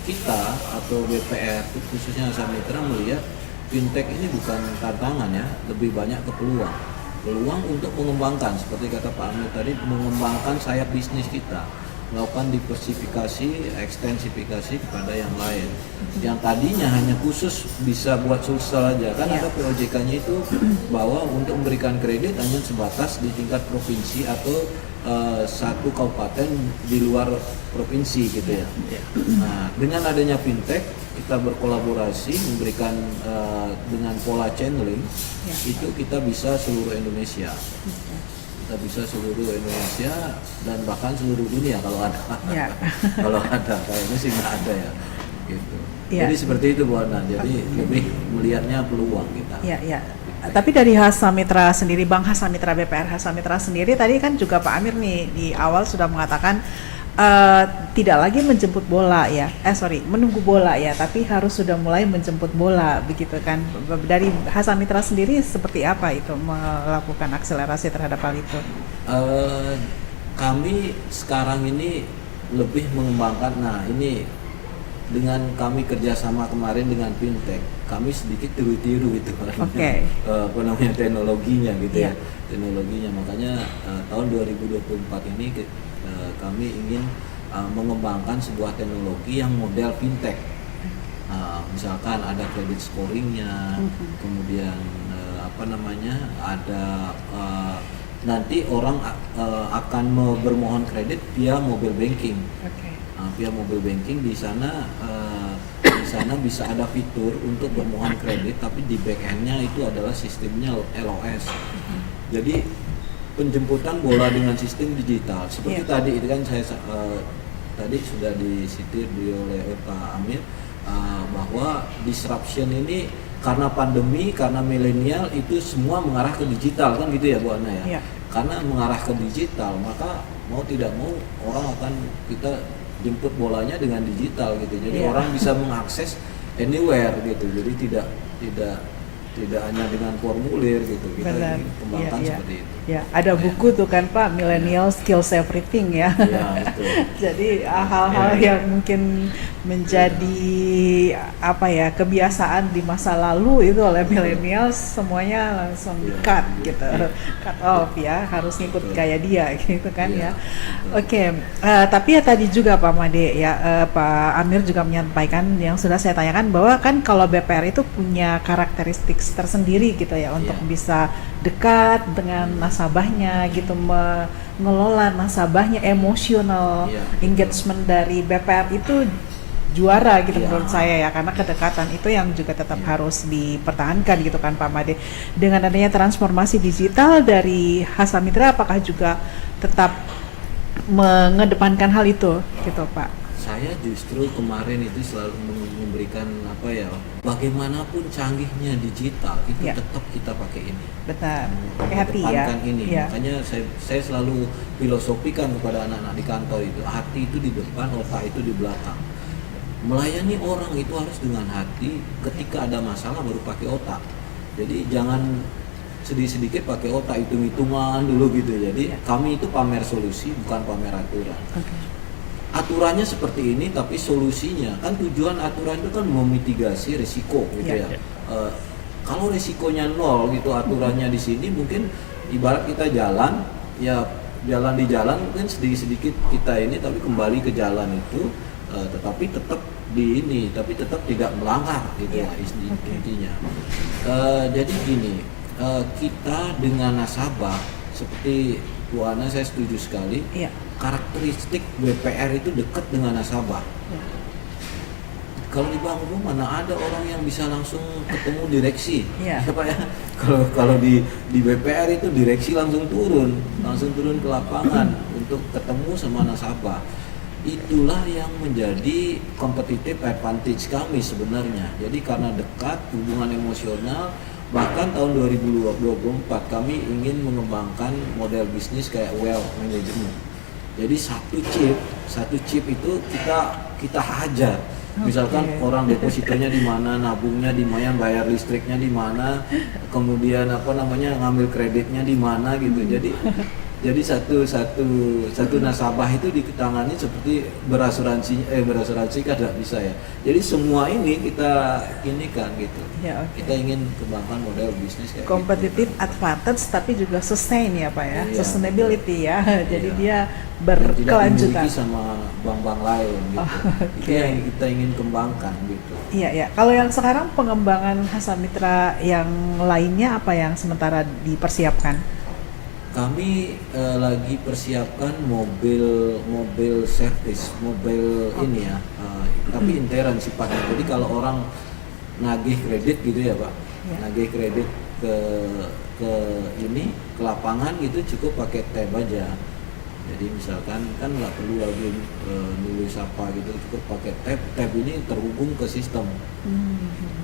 kita atau BPR khususnya Hasa Mitra melihat fintech ini bukan tantangan ya, lebih banyak ke peluang untuk mengembangkan, seperti kata Pak Amir tadi, mengembangkan sayap bisnis kita, melakukan diversifikasi, ekstensifikasi kepada yang lain. Yang tadinya hanya khusus bisa buat Sulsel aja, kan ada POJK-nya itu bahwa untuk memberikan kredit hanya sebatas di tingkat provinsi atau satu kabupaten di luar provinsi gitu ya. Nah, dengan adanya fintech kita berkolaborasi memberikan dengan pola channeling, itu kita bisa seluruh Indonesia. Kita bisa seluruh Indonesia dan bahkan seluruh dunia kalau ada. Kalau ada, kayaknya sih nggak ada ya. Gitu. Jadi seperti itu Bu Ana. Jadi lebih melihatnya peluang kita. Tapi dari Hasa Mitra sendiri, Bang Hasa Mitra BPR Hasa Mitra sendiri tadi kan juga Pak Amir nih di awal sudah mengatakan tidak lagi menjemput bola ya, menunggu bola ya, tapi harus sudah mulai menjemput bola begitu kan. Dari Hasa Mitra sendiri seperti apa itu melakukan akselerasi terhadap hal itu? Kami sekarang ini lebih mengembangkan, ini dengan kami kerjasama kemarin dengan fintech, kami sedikit tiru-tiru gitu teknologinya gitu ya, teknologinya. Makanya tahun 2024 ini kami ingin mengembangkan sebuah teknologi yang model fintech. Misalkan ada credit scoringnya, kemudian ada nanti orang akan bermohon kredit via mobile banking. Via mobile banking di sana bisa ada fitur untuk bermohon kredit, tapi di back end-nya itu adalah sistemnya LOS. Jadi penjemputan bola dengan sistem digital. Seperti tadi itu kan saya tadi sudah disitir oleh Pak Amir bahwa disruption ini karena pandemi, karena milenial itu semua mengarah ke digital kan gitu ya Bu Ana ya. Karena mengarah ke digital, maka mau tidak mau orang akan kita jemput bolanya dengan digital gitu. Jadi orang bisa mengakses anywhere gitu. Jadi tidak hanya dengan formulir gitu. Kita ingin kembangkan seperti itu. Ada buku tuh kan Pak, Millennial Skills Everything ya. Jadi hal-hal yang mungkin menjadi kebiasaan di masa lalu itu oleh milenial semuanya langsung cut gitu, cut off ya, harus ngikut gaya dia gitu kan ya. Tapi ya tadi juga Pak Made ya, Pak Amir juga menyampaikan yang sudah saya tanyakan bahwa kan kalau BPR itu punya karakteristik tersendiri gitu ya untuk bisa dekat dengan nasabahnya gitu, mengelola nasabahnya, emosional engagement dari BPR itu juara gitu menurut saya ya, karena kedekatan itu yang juga tetap harus dipertahankan gitu kan Pak Made. Dengan adanya transformasi digital dari Hasa Mitra, apakah juga tetap mengedepankan hal itu gitu Pak? saya justru kemarin itu selalu memberikan apa ya, bagaimanapun canggihnya digital itu tetap kita pakai ini. Betul. Pakai hati ya. Ini. Makanya saya selalu filosofikan kepada anak-anak di kantor itu, hati itu di depan, otak itu di belakang. Melayani orang itu harus dengan hati, ketika ada masalah baru pakai otak. Jadi jangan sedikit-sedikit pakai otak, hitung-hitungan dulu gitu. Jadi kami itu pamer solusi bukan pamer aturan. Aturannya seperti ini tapi solusinya kan, tujuan aturan itu kan memitigasi risiko gitu ya. Kalau risikonya nol gitu aturannya di sini, mungkin ibarat kita jalan di jalan mungkin sedikit-sedikit kita ini tapi kembali ke jalan itu, tetapi tetap tapi tetap tidak melanggar gitu ya intinya. Jadi gini, kita dengan nasabah seperti Bu Ana, saya setuju sekali. Karakteristik BPR itu dekat dengan nasabah. Kalau di bank umum mana ada orang yang bisa langsung ketemu direksi, ya Pak ya. Kalau di BPR itu direksi langsung turun ke lapangan untuk ketemu sama nasabah. Itulah yang menjadi competitive advantage kami sebenarnya. Jadi karena dekat, hubungan emosional. Bahkan tahun 2024 kami ingin mengembangkan model bisnis kayak wealth management. Jadi satu chip itu kita hajar. Misalkan orang depositonya di mana, nabungnya di mana, bayar listriknya di mana, kemudian ngambil kreditnya di mana gitu. Jadi satu nasabah itu ditangani seperti berasuransi kan tidak bisa ya. Jadi semua ini kita kan gitu. Kita ingin kembangkan model bisnis kayak competitive advantage tapi juga sustain ya Pak ya. Sustainability ya. Jadi dia berkelanjutan. Tidak dimiliki sama bank-bank lain gitu. Itu yang kita ingin kembangkan gitu. Iya. Kalau yang sekarang pengembangan Hasa Mitra yang lainnya apa yang sementara dipersiapkan? Kami lagi persiapkan mobil servis, ini ya, tapi intern sifatnya. Jadi kalau orang nagih kredit gitu ya Pak, nagih kredit ke lapangan gitu, cukup pakai tab aja. Jadi misalkan kan nggak perlu lagi nulis apa gitu, cukup pakai tab ini terhubung ke sistem.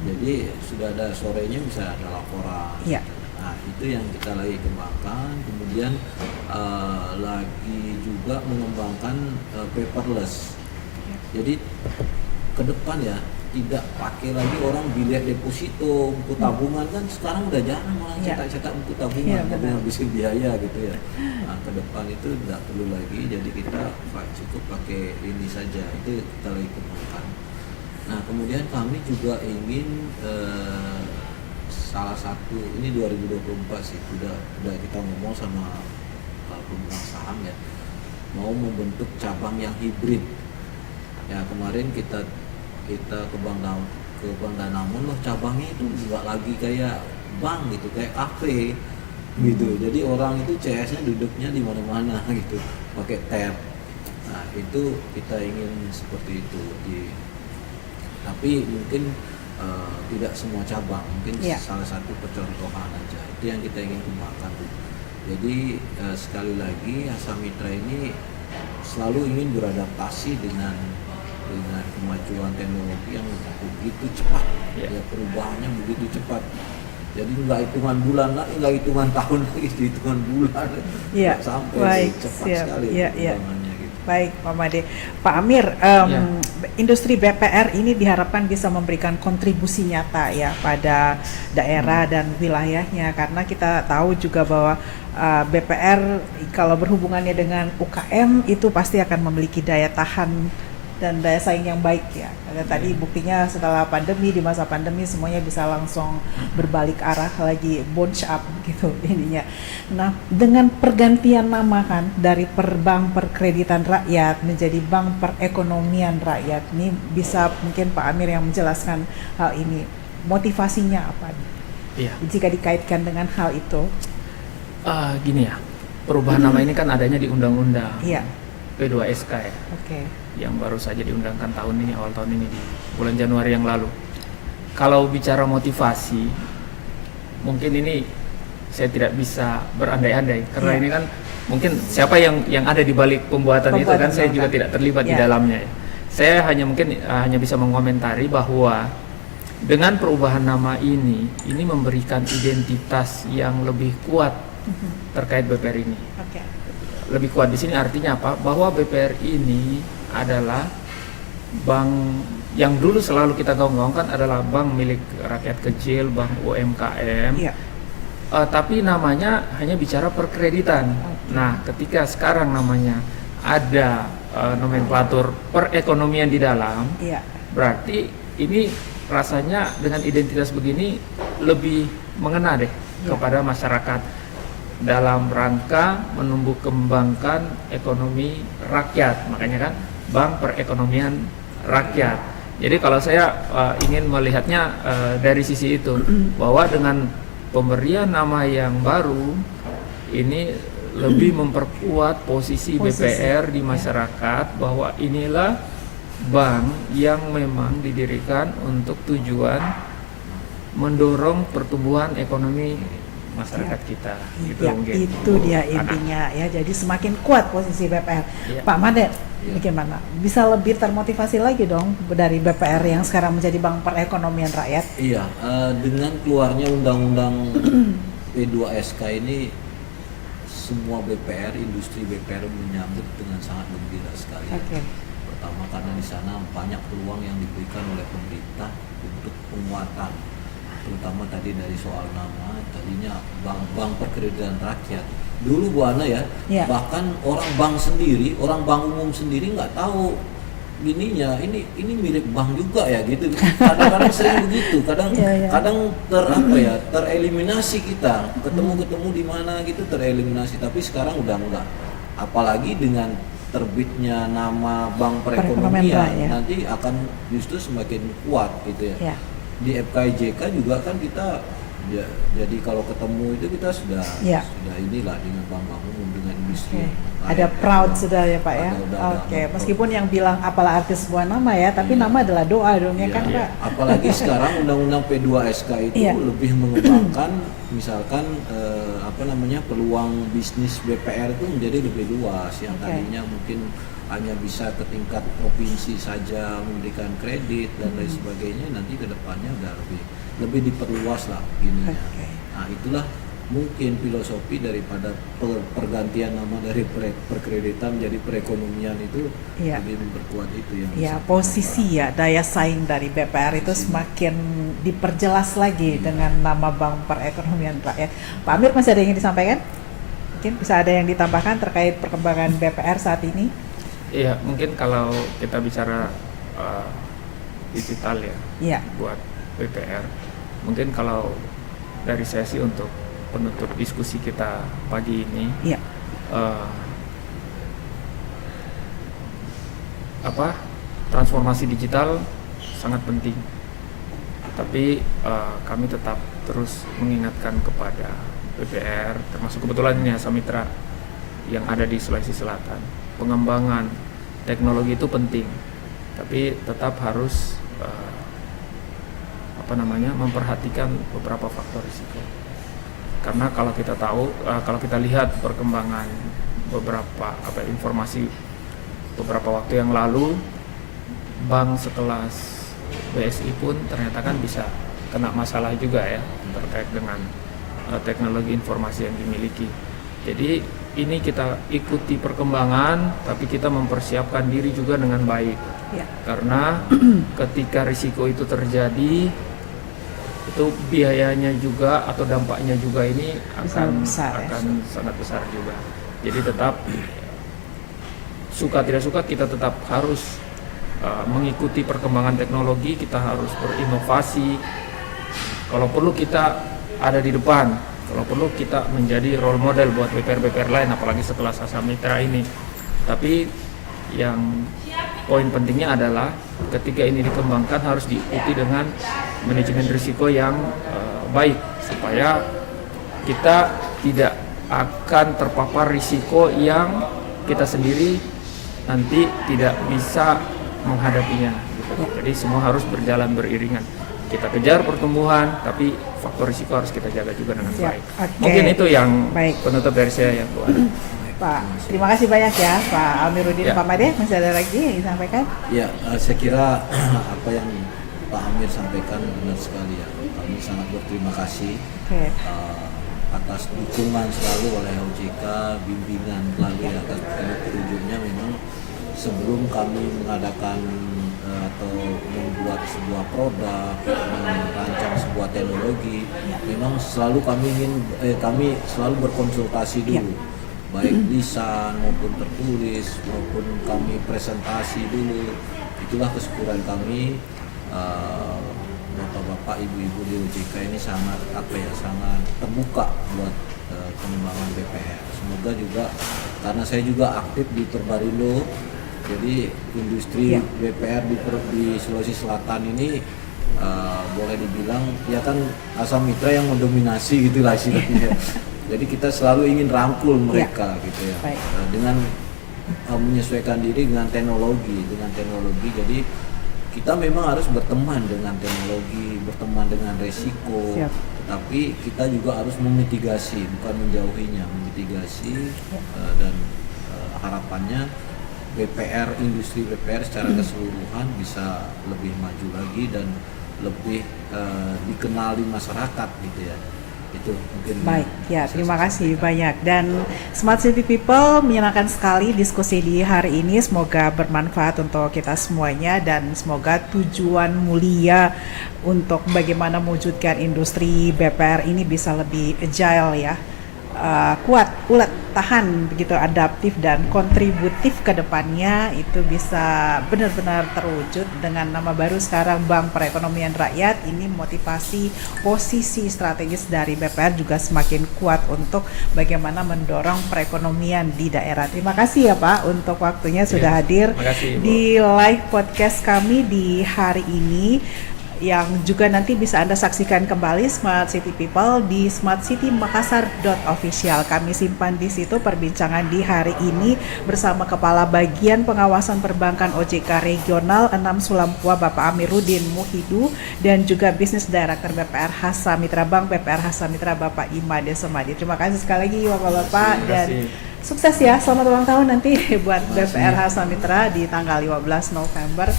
Jadi sudah ada sorenya bisa ada laporan. Nah itu yang kita lagi kembangkan. Kemudian lagi juga mengembangkan paperless. Jadi ke depan ya tidak pakai lagi orang bilet deposito, buku tabungan kan sekarang udah jarang orang cetak buku tabungan karena habisin biaya gitu ya. Nah ke depan itu tidak perlu lagi, jadi kita cukup pakai ini saja. Itu kita lagi kembangkan. Nah kemudian kami juga ingin salah satu ini 2024 sih udah kita ngomong sama pemegang saham ya, mau membentuk cabang yang hibrid ya. Kemarin kita ke Bank Danamon loh, cabangnya itu juga lagi kayak bank gitu, kayak kafe gitu. Jadi orang itu CS-nya duduknya di mana-mana gitu, pakai tab. Nah itu kita ingin seperti itu tapi mungkin tidak semua cabang, mungkin salah satu percontohan aja. Itu yang kita ingin kembangkan. Jadi sekali lagi Hasa Mitra ini selalu ingin beradaptasi dengan kemajuan teknologi yang begitu cepat. Perubahannya begitu cepat. Jadi nggak hitungan bulan lagi, nggak hitungan tahun lagi, hitungan bulan sampai cepat sekali perkembangannya. Baik Pak Made. Pak Amir, industri BPR ini diharapkan bisa memberikan kontribusi nyata ya pada daerah dan wilayahnya, karena kita tahu juga bahwa BPR kalau berhubungannya dengan UKM itu pasti akan memiliki daya tahan dan daya saing yang baik ya. Dan tadi buktinya setelah pandemi, di masa pandemi semuanya bisa langsung berbalik arah lagi, bounce up gitu ininya. Nah, dengan pergantian nama kan dari bank perkreditan rakyat menjadi bank perekonomian rakyat, ini bisa mungkin Pak Amir yang menjelaskan hal ini. Motivasinya apa? Jika dikaitkan dengan hal itu? Gini ya, perubahan nama ini kan adanya di undang-undang P2SK ya. Yang baru saja diundangkan awal tahun ini di bulan Januari yang lalu. Kalau bicara motivasi, mungkin ini saya tidak bisa berandai-andai karena ini kan mungkin siapa yang ada di balik pembuatan itu kan saya juga tidak terlibat di dalamnya ya. saya hanya mungkin hanya bisa mengomentari bahwa dengan perubahan nama ini memberikan identitas yang lebih kuat terkait BPR ini. Oke. Lebih kuat di sini artinya apa? Bahwa BPR ini adalah bank yang dulu selalu kita gaung-gaungkan adalah bank milik rakyat kecil, bank UMKM. Iya. Tapi namanya hanya bicara perkreditan. Nah, ketika sekarang namanya ada nomenklatur perekonomian di dalam, Iya. berarti ini rasanya dengan identitas begini lebih mengena deh kepada masyarakat dalam rangka menumbuh kembangkan ekonomi rakyat. Makanya kan Bank Perekonomian Rakyat. Jadi kalau saya ingin melihatnya dari sisi itu, bahwa dengan pemberian nama yang baru ini lebih memperkuat posisi BPR di masyarakat, bahwa inilah bank yang memang didirikan untuk tujuan mendorong pertumbuhan ekonomi masyarakat kita. Gitu Ya, mungkin. itu dia intinya ya. Jadi semakin kuat posisi BPR. Ya. Pak Made, bagaimana? Bisa lebih termotivasi lagi dong dari BPR yang sekarang menjadi Bank Perekonomian Rakyat? Iya, dengan keluarnya undang-undang P2SK ini, semua BPR, industri BPR menyambut dengan sangat gembira sekali. Oke. Pertama karena di sana banyak peluang yang diberikan oleh pemerintah untuk penguatan, terutama tadi dari soal nama, tadinya bank perkreditan rakyat. Dulu Bu Ana ya, bahkan orang bank sendiri, orang bank umum sendiri nggak tahu ininya, ini mirip bank juga ya gitu. Kadang-kadang sering begitu, kadang tereliminasi kita, ketemu di mana gitu tereliminasi. Tapi sekarang udah enggak, apalagi dengan terbitnya nama Bank Perekonomian nanti akan justru semakin kuat gitu ya. Di FKIJK juga kan kita jadi kalau ketemu itu kita sudah inilah dengan bank umum, dengan industri. Ada proud sudah ya Pak ya. Oke, meskipun yang bilang apalah arti sebuah nama ya, tapi nama adalah doa dong ya kan Pak. Apalagi sekarang undang-undang P2SK itu lebih mengembangkan misalkan peluang bisnis BPR itu menjadi lebih luas, yang tadinya mungkin hanya bisa ke tingkat provinsi saja memberikan kredit dan lain sebagainya, nanti ke depannya udah lebih diperluas lah ininya. Nah, itulah mungkin filosofi daripada pergantian nama dari perkreditan jadi perekonomian itu lebih memperkuat itu yang posisi daya saing dari BPR itu semakin diperjelas lagi dengan nama Bank Perekonomian Rakyat. Pak Amir, masih ada yang ingin disampaikan? Mungkin bisa ada yang ditambahkan terkait perkembangan BPR saat ini? Iya, mungkin kalau kita bicara digital ya, buat BPR, mungkin kalau dari saya sih untuk penutup diskusi kita pagi ini, transformasi digital sangat penting, tapi kami tetap terus mengingatkan kepada BPR, termasuk kebetulan ini Asa Mitra yang ada di Sulawesi Selatan, pengembangan teknologi itu penting, tapi tetap harus memperhatikan beberapa faktor risiko. Karena kalau kita tahu, kalau kita lihat perkembangan beberapa informasi beberapa waktu yang lalu, bank sekelas BSI pun ternyata kan bisa kena masalah juga ya terkait dengan teknologi informasi yang dimiliki. Jadi ini kita ikuti perkembangan, tapi kita mempersiapkan diri juga dengan baik. Karena ketika risiko itu terjadi, itu biayanya juga atau dampaknya juga ini akan sangat besar juga. Jadi tetap suka tidak suka kita tetap harus mengikuti perkembangan teknologi, kita harus berinovasi. Kalau perlu kita ada di depan, kalau perlu kita menjadi role model buat BPR lain, apalagi sekelas Asa Mitra ini. Tapi yang poin pentingnya adalah ketika ini dikembangkan harus diikuti dengan manajemen risiko yang baik, supaya kita tidak akan terpapar risiko yang kita sendiri nanti tidak bisa menghadapinya gitu. Jadi semua harus berjalan beriringan. Kita kejar pertumbuhan, tapi faktor risiko harus kita jaga juga dengan baik. Mungkin itu yang penutup dari saya ya Bu Ana. Pak. Terima kasih banyak ya Pak Amiruddin. Ya. Pak Made, masih ada lagi yang disampaikan? Ya, saya kira apa yang Pak Amir sampaikan benar sekali ya. Kami sangat berterima kasih Oke. atas dukungan selalu oleh OJK, bimbingan selalu ya. Karena ujungnya memang sebelum kami mengadakan atau membuat sebuah produk, merancang sebuah teknologi, memang selalu kami selalu berkonsultasi dulu, baik lisan maupun tertulis maupun kami presentasi dulu. Itulah kesyukuran kami. Bapak-bapak, ibu-ibu di OJK ini sangat sangat terbuka buat pengembangan BPR. Semoga juga karena saya juga aktif di Perbarindo, jadi industri BPR di Sulawesi Selatan ini boleh dibilang ya kan Hasa Mitra yang mendominasi gitulah istilahnya. Jadi kita selalu ingin rangkul mereka gitu ya. Dengan menyesuaikan diri dengan teknologi. Jadi kita memang harus berteman dengan teknologi, berteman dengan resiko. Tapi kita juga harus memitigasi, bukan menjauhinya, memitigasi dan harapannya BPR, industri BPR secara keseluruhan bisa lebih maju lagi dan lebih dikenali masyarakat gitu ya. Itu mungkin. Baik, ya terima kasih banyak. Dan Smart City People menyenangkan sekali diskusi di hari ini. Semoga bermanfaat untuk kita semuanya dan semoga tujuan mulia untuk bagaimana mewujudkan industri BPR ini bisa lebih agile ya. Kuat, ulet, tahan, begitu adaptif dan kontributif ke depannya itu bisa benar-benar terwujud dengan nama baru sekarang Bank Perekonomian Rakyat. Ini motivasi posisi strategis dari BPR juga semakin kuat untuk bagaimana mendorong perekonomian di daerah. Terima kasih ya Pak untuk waktunya sudah hadir di live podcast kami di hari ini, yang juga nanti bisa Anda saksikan kembali Smart City People di smartcitymakassar.official. Kami simpan di situ perbincangan di hari ini bersama Kepala Bagian Pengawasan Perbankan OJK Regional 6 Sulampua Bapak Amiruddin Muhidu dan juga Business Director BPR Hasa Mitra Bank BPR Hasa Mitra Bapak Imade Semadi. Terima kasih sekali lagi Bapak-bapak dan sukses ya, selamat ulang tahun nanti buat BPR Hasa Mitra di tanggal 15 November.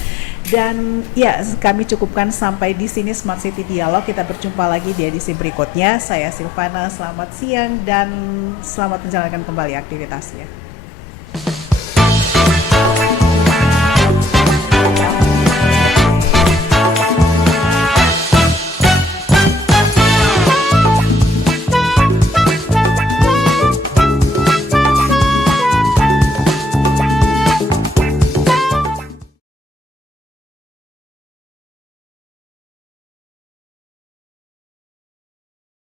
Dan ya, kami cukupkan sampai di sini Smart City Dialog. Kita berjumpa lagi di edisi berikutnya. Saya Silvana, selamat siang dan selamat menjalankan kembali aktivitasnya.